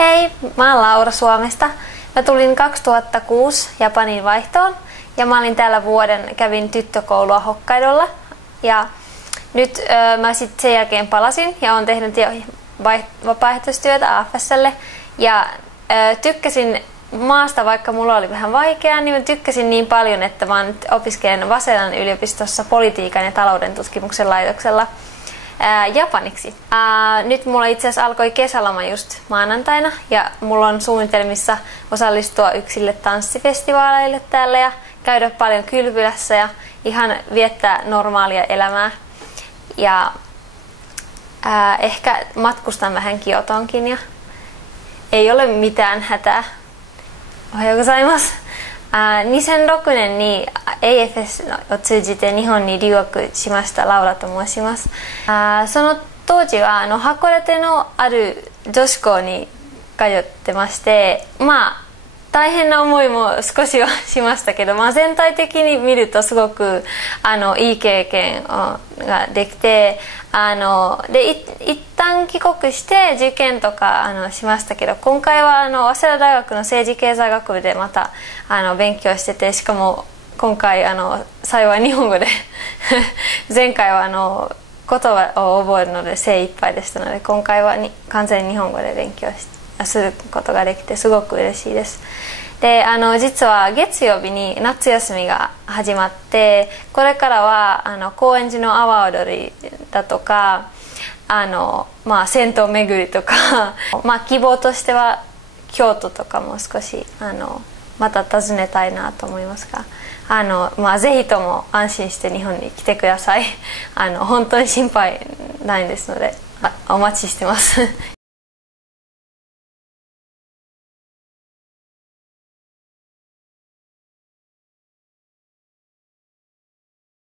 Hei, mä oon Laura Suomesta. Mä tulin 2006 Japaniin vaihtoon ja mä olin täällä vuoden, kävin tyttökoulua Hokkaidolla. Ja nyt mä sitten sen jälkeen palasin ja oon tehnyt vapaaehtoistyötä AFS:lle. Ja tykkäsin maasta, vaikka mulla oli vähän vaikeaa, niin mä tykkäsin niin paljon, että mä nyt opiskelen Wasedan yliopistossa politiikan ja talouden tutkimuksen laitoksella japaniksi. Nyt mulla itse asiassa alkoi kesäloma just maanantaina ja mulla on suunnitelmissa osallistua yksille tanssifestivaaleille täällä ja käydä paljon kylpylässä ja ihan viettää normaalia elämää. Ja ehkä matkustan vähän Kiotoonkin ja ei ole mitään hätää. Ohayou gozaimasu. 2006年に AFS を通じて日本に留学しましたラウラと申します。その当時は函館のある女子校に通ってまして、大変な思いも少しはしましたけど、全体的に見るとすごくいい経験ができて、で一旦帰国して受験とかしましたけど、今回は早稲田大学の政治経済学部でまた勉強してて、しかも今回幸い日本語で前回は言葉を覚えるので精一杯でしたので、今回は完全に日本語で勉強することができてすごく嬉しいです。で実は月曜日に夏休みが始まって、これからは高円寺の阿波踊りだとか銭湯巡りとか希望としては京都とかも少しまた訪ねたいなと思いますが、ぜひとも安心して日本に来てください。本当に心配ないですのでお待ちしてます